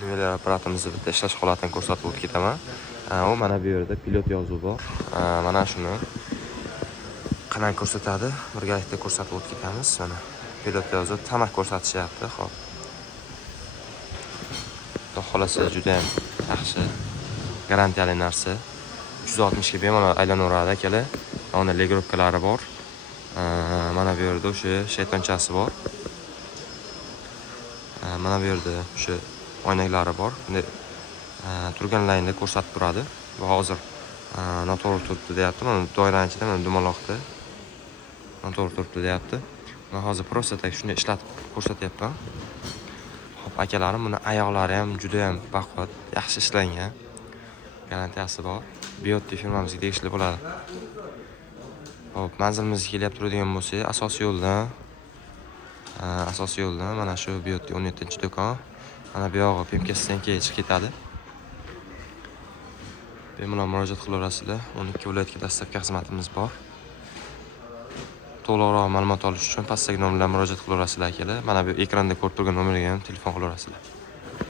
Niveler apparatimizni bitta ishlash holatini ko'rsatib o'tib ketaman. U mana bu yerda pilot yozuvi bor. Mana shuni qanday ko'rsatadi? Birgalikda ko'rsatib o'tib ketamiz. Mana pilot yozuvi tamak ko'rsatishyapti. Xo'p. Xudo xolasa juda ham yaxshi. Garantiyali narsa. 160 ga bemalol aylanaveradi akalar. Uni legrovkalari bor. Mana bu yerda o'sha shaytonchasi bor. Mana bu yerda o'sha oynaklari bor. Bunday turgan laynda ko'rsatib turadi. Va hozir noto'g'ri turibdi deyapti. Mana doiraning ichida mana dumaloqda noto'g'ri turibdi deyapti. Men hozir prostatak shunday ishlatib ko'rsatyapman. Xo'p, akalarim, buni oyoqlari ham juda ham baquvvat, yaxshi ishlangan. Garantiyasi bor. Biotdi firmamizga tegishli bo'ladi. Xo'p, manzilimizga kelib turadigan bo'lsak, asosiy yo'ldan mana shu Biotdi 17-do'kon. Mana bu yog'i Pemkasdan keyin chiqib ketadi. Bemalol murojaat qilaverasizlar. 12 viloyatga dastlabki xizmatimiz bor. To'liqroq ma'lumot olish uchun pastdagi nomerlarga murojaat qilaverasizlar akalar. Mana bu ekranda ko'rib turgan nomerga ham telefon qilaverasizlar.